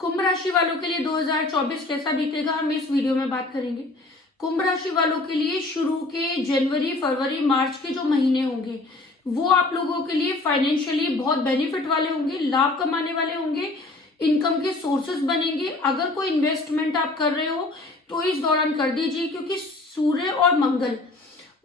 कुंभ राशि वालों के लिए 2024 कैसा बीतेगा हम इस वीडियो में बात करेंगे। कुंभ राशि वालों के लिए शुरू के जनवरी, फरवरी, मार्च के जो महीने होंगे वो आप लोगों के लिए फाइनेंशियली बहुत बेनिफिट वाले होंगे, लाभ कमाने वाले होंगे, इनकम के सोर्सेस बनेंगे। अगर कोई इन्वेस्टमेंट आप कर रहे हो तो इस दौरान कर दीजिए, क्योंकि सूर्य और मंगल,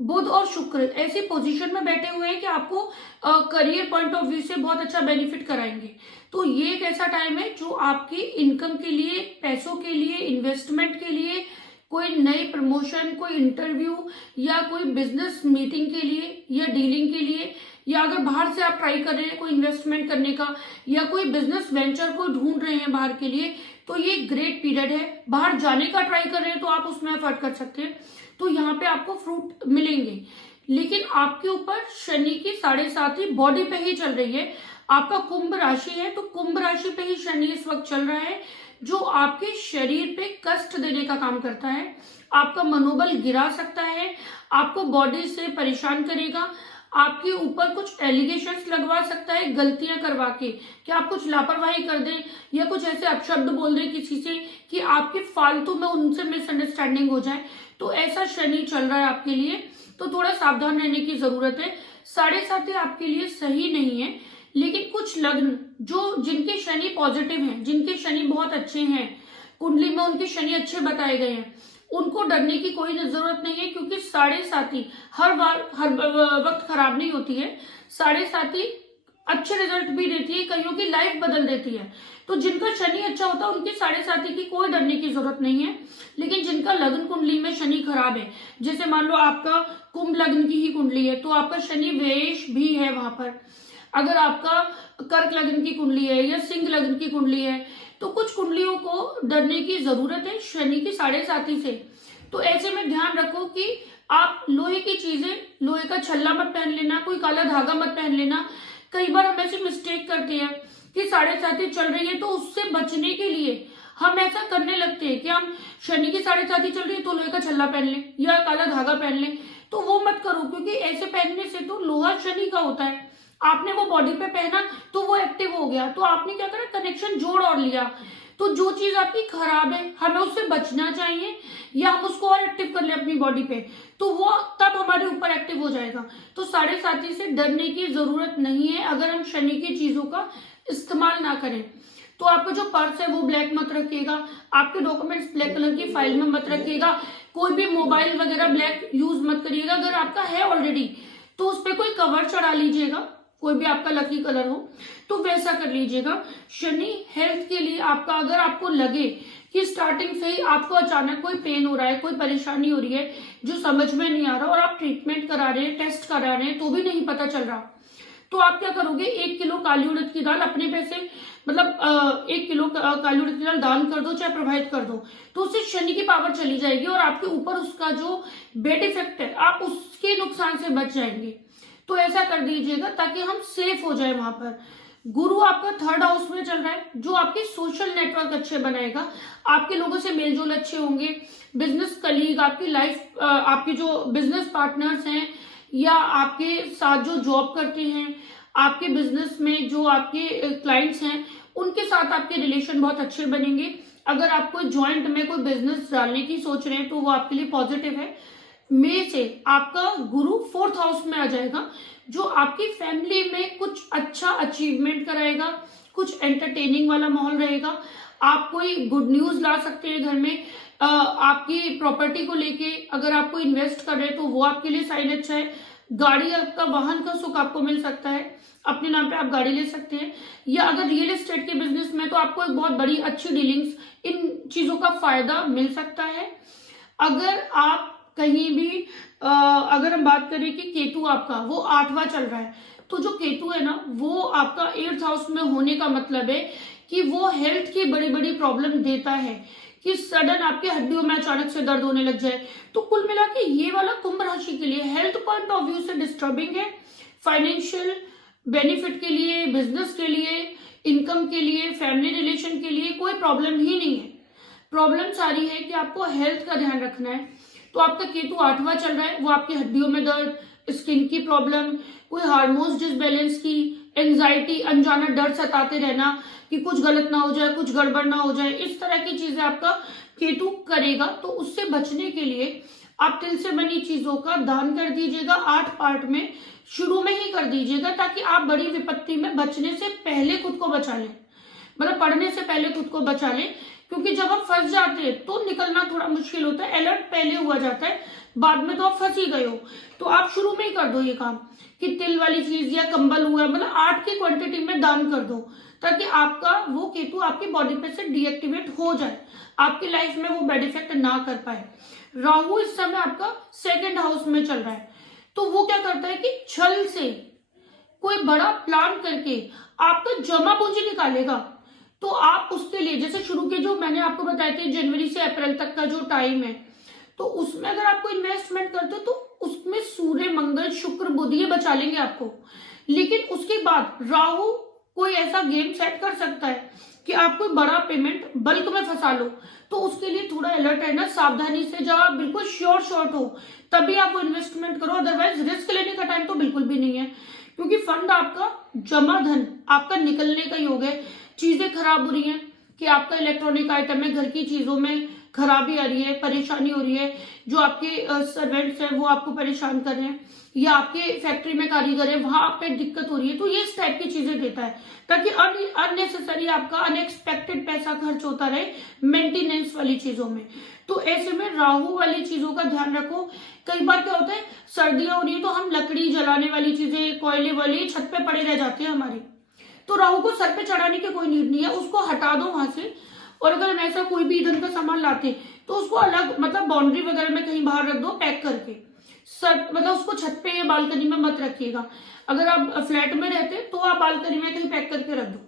बुध और शुक्र ऐसी पोजीशन में बैठे हुए हैं कि आपको करियर पॉइंट ऑफ व्यू से बहुत अच्छा बेनिफिट कराएंगे। तो ये एक ऐसा टाइम है जो आपकी इनकम के लिए, पैसों के लिए, इन्वेस्टमेंट के लिए, कोई नई प्रमोशन, कोई इंटरव्यू या कोई बिजनेस मीटिंग के लिए या डीलिंग के लिए, या अगर बाहर से आप ट्राई कर रहे हैं कोई इन्वेस्टमेंट करने का या कोई बिजनेस वेंचर को ढूंढ रहे हैं बाहर के लिए, तो ये ग्रेट पीरियड है। बाहर जाने का ट्राई कर रहे हैं तो आप उसमें एफर्ट कर सकते हैं, तो यहाँ पे आपको फ्रूट मिलेंगे। लेकिन आपके ऊपर शनि की 7.5 बॉडी पे ही चल रही है। आपका कुंभ राशि है तो कुंभ राशि पे ही शनि इस वक्त चल रहा है, जो आपके शरीर पे कष्ट देने का काम करता है, आपका मनोबल गिरा सकता है, आपको बॉडी से परेशान करेगा, आपके ऊपर कुछ एलिगेशंस लगवा सकता है गलतियां करवा के, कि आप कुछ लापरवाही कर दें या कुछ ऐसे अपशब्द बोल दें किसी से कि आपके फालतू में उनसे मिसअंडरस्टैंडिंग हो जाए। तो ऐसा शनि चल रहा है आपके लिए, तो थोड़ा सावधान रहने की जरूरत है। 7.5 आपके लिए सही नहीं है, लेकिन कुछ लग्न जो जिनके शनि पॉजिटिव हैं, जिनके शनि बहुत अच्छे हैं, कुंडली में उनके शनि अच्छे बताए गए हैं, उनको डरने की कोई जरूरत नहीं है, क्योंकि 7.5 हर वक्त खराब नहीं होती है। 7.5 अच्छे रिजल्ट भी देती है, कईयों की लाइफ बदल देती है। तो जिनका शनि अच्छा होता है उनकी 7.5 की कोई डरने की जरूरत नहीं है। लेकिन जिनका लग्न कुंडली में शनि खराब है, जैसे मान लो आपका कुंभ लग्न की ही कुंडली है तो आपका शनि व्ययेश भी है वहां पर। अगर आपका कर्क लग्न की कुंडली है या सिंह लग्न की कुंडली है, तो कुछ कुंडलियों को डरने की जरूरत है शनि की 7.5 से। तो ऐसे में ध्यान रखो कि आप लोहे की चीजें, लोहे का छल्ला मत पहन लेना, कोई काला धागा मत पहन लेना। कई बार हम ऐसी मिस्टेक करते हैं कि 7.5 चल रही है तो उससे बचने के लिए हम ऐसा करने लगते हैं कि हम शनि की 7.5 चल रही है तो लोहे का छल्ला पहन लें या काला धागा पहन लें। तो वो मत करो, क्योंकि ऐसे पहनने से तो लोहा शनि का होता है, आपने वो बॉडी पे पहना तो वो एक्टिव हो गया, तो आपने क्या करा, कनेक्शन जोड़ और लिया। तो जो चीज आपकी खराब है हमें उससे बचना चाहिए, या हम उसको और एक्टिव कर ले अपनी बॉडी पे, तो वो तब हमारे ऊपर एक्टिव हो जाएगा। तो 7.5 से डरने की जरूरत नहीं है अगर हम शनि की चीजों का इस्तेमाल ना करें। तो आपका जो पर्स है वो ब्लैक मत रखिएगा, आपके डॉक्यूमेंट्स ब्लैक कलर की फाइल में मत रखिएगा, कोई भी मोबाइल वगैरह ब्लैक यूज मत करिएगा। अगर आपका है ऑलरेडी तो उस पर कोई कवर चढ़ा लीजिएगा, कोई भी आपका लकी कलर हो तो वैसा कर लीजिएगा। शनि हेल्थ के लिए आपका, अगर आपको लगे कि स्टार्टिंग से ही आपको अचानक कोई पेन हो रहा है, कोई परेशानी हो रही है जो समझ में नहीं आ रहा और आप ट्रीटमेंट करा रहे हैं, टेस्ट करा रहे हैं तो भी नहीं पता चल रहा, तो आप क्या करोगे, 1 किलो काली उड़द की दाल अपने पैसे, मतलब 1 किलो काली उड़द की दाल दान कर दो, चाहे प्रोवाइड कर दो, तो उससे शनि की पावर चली जाएगी और आपके ऊपर उसका जो बेड इफेक्ट है आप उसके नुकसान से बच जाएंगे। तो ऐसा कर दीजिएगा ताकि हम सेफ हो जाए वहां पर। गुरु आपका 3rd हाउस में चल रहा है, जो आपके सोशल नेटवर्क अच्छे बनाएगा, आपके लोगों से मेलजोल अच्छे होंगे, बिजनेस कलीग, आपकी लाइफ, आपके जो बिजनेस पार्टनर्स हैं या आपके साथ जो जॉब करते हैं, आपके बिजनेस में जो आपके क्लाइंट्स हैं, उनके साथ आपके रिलेशन बहुत अच्छे बनेंगे। अगर आप कोई ज्वाइंट में कोई बिजनेस डालने की सोच रहे हैं तो वो आपके लिए पॉजिटिव है। मई से आपका गुरु 4th हाउस में आ जाएगा, जो आपकी फैमिली में कुछ अच्छा अचीवमेंट कराएगा, कुछ एंटरटेनिंग वाला माहौल रहेगा, आप कोई गुड न्यूज ला सकते हैं घर में। आपकी प्रॉपर्टी को लेके अगर आपको इन्वेस्ट कर रहे हैं तो वो आपके लिए साइन अच्छा है। गाड़ी, आपका वाहन का सुख आपको मिल सकता है, अपने नाम पे आप गाड़ी ले सकते हैं, या अगर रियल एस्टेट के बिजनेस में तो आपको एक बहुत बड़ी अच्छी डीलिंग्स, इन चीजों का फायदा मिल सकता है। अगर आप कहीं भी अगर हम बात करें कि केतु आपका वो 8वां चल रहा है, तो जो केतु है ना वो आपका 8th हाउस में होने का मतलब है कि वो हेल्थ की बड़ी बड़ी प्रॉब्लम देता है, कि सडन आपके हड्डियों में अचानक से दर्द होने लग जाए। तो कुल मिला के ये वाला कुंभ राशि के लिए हेल्थ पॉइंट ऑफ व्यू से डिस्टर्बिंग है। फाइनेंशियल बेनिफिट के लिए, बिजनेस के लिए, इनकम के लिए, फैमिली रिलेशन के लिए कोई प्रॉब्लम ही नहीं है। प्रॉब्लम सारी है कि आपको हेल्थ का ध्यान रखना है। तो आपका केतु 8वां चल रहा है, वो आपकी हड्डियों में दर्द, स्किन की प्रॉब्लम, कोई हार्मोन्स डिसबैलेंस की, एंजाइटी, अनजाना डर सताते रहना कि कुछ गलत ना हो जाए, कुछ गड़बड़ ना हो जाए, इस तरह की चीजें आपका केतु करेगा। तो उससे बचने के लिए आप तिल से बनी चीजों का दान कर दीजिएगा 8 पार्ट में, शुरू में ही कर दीजिएगा, ताकि आप बड़ी विपत्ति में बचने से पहले खुद को बचा लें, मतलब पढ़ने से पहले खुद को बचा लें। क्योंकि जब आप फंस जाते हैं तो निकलना थोड़ा मुश्किल होता है, अलर्ट पहले हुआ जाता है, बाद में तो आप फंस ही गए हो। तो आप शुरू में ही कर दो ये काम कि तिल वाली चीज या कंबल हुआ, मतलब 8 की क्वांटिटी में दान कर दो, ताकि आपका वो केतु आपकी बॉडी पे से डीएक्टिवेट हो जाए, आपकी लाइफ में वो बैड इफेक्ट ना कर पाए। राहु इस समय आपका 2nd हाउस में चल रहा है, तो वो क्या करता है कि छल से कोई बड़ा प्लान करके आपका जमा पूंजी निकालेगा। तो आप उसके लिए, जैसे शुरू के जो मैंने आपको बताए थे जनवरी से अप्रैल तक का जो टाइम है, तो उसमें अगर आपको इन्वेस्टमेंट करते हो तो उसमें सूर्य, मंगल, शुक्र, बुध ये बचा लेंगे आपको। लेकिन उसके बाद राहु कोई ऐसा गेम सेट कर सकता है कि आप कोई बड़ा पेमेंट बल्क में फंसा लो। तो उसके लिए थोड़ा अलर्ट रहना, सावधानी से, जब आप बिल्कुल श्योर शॉर्ट हो तभी आप वो इन्वेस्टमेंट करो, अदरवाइज रिस्क लेने का टाइम तो बिल्कुल भी नहीं है। क्योंकि फंड आपका, जमा धन आपका निकलने का योग है। चीजें खराब हो रही हैं कि आपका इलेक्ट्रॉनिक आइटम में, घर की चीजों में खराबी आ रही है, परेशानी हो रही है, जो आपके सर्वेंट्स हैं वो आपको परेशान कर रहे हैं, या आपके फैक्ट्री में कारीगर है वहां आप पे दिक्कत हो रही है, तो ये इस टाइप की चीजें देता है, ताकि अननेसेसरी आपका अनएक्सपेक्टेड पैसा खर्च होता रहे मेंटेनेंस वाली चीजों में। तो ऐसे में राहु वाली चीजों का ध्यान रखो। कई बार क्या होता है, सर्दियां हो रही है तो हम लकड़ी जलाने वाली चीजें, कोयले वाली छत पे पड़े रह जाते हैं हमारी, तो राहु को सर पे चढ़ाने की कोई नीड नहीं है, उसको हटा दो वहां से। और अगर हम ऐसा कोई भी ईंधन का सामान लाते तो उसको अलग, मतलब बाउंड्री वगैरह में कहीं बाहर रख दो पैक करके, सर मतलब उसको छत पे या बालकनी में मत रखिएगा। अगर आप फ्लैट में रहते तो आप बालकनी में कहीं पैक करके रख दो।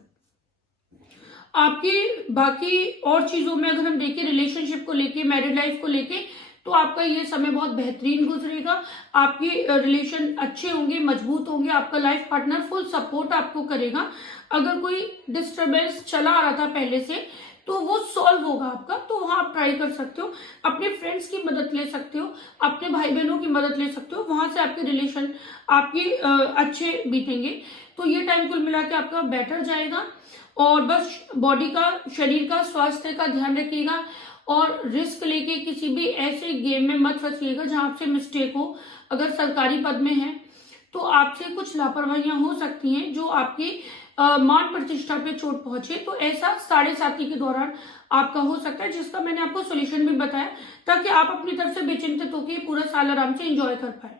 आपकी बाकी और चीजों में अगर हम देखें, रिलेशनशिप को लेके, मैरिड लाइफ को लेके, तो आपका ये समय बहुत बेहतरीन गुजरेगा। आपके रिलेशन अच्छे होंगे, मजबूत होंगे, आपका लाइफ पार्टनर फुल सपोर्ट आपको करेगा। अगर कोई डिस्टरबेंस चला आ रहा था पहले से तो वो सॉल्व होगा आपका, तो वहां आप ट्राई कर सकते हो, अपने फ्रेंड्स की मदद ले सकते हो, अपने भाई बहनों की मदद ले सकते हो, वहां से आपके रिलेशन आपके अच्छे बीतेंगे। तो ये टाइम कुल मिला के आपका बेटर जाएगा। और बस बॉडी का, शरीर का स्वास्थ्य का ध्यान रखिएगा, और रिस्क लेके किसी भी ऐसे गेम में मत फंसिएगा जहां आपसे मिस्टेक हो। अगर सरकारी पद में है तो आपसे कुछ लापरवाहियां हो सकती हैं जो आपकी मान प्रतिष्ठा पे चोट पहुंचे। तो ऐसा 7.5 के दौरान आपका हो सकता है, जिसका मैंने आपको सोल्यूशन भी बताया, ताकि आप अपनी तरफ से बेचिंतित होकर पूरा साल आराम से एंजॉय कर पाए।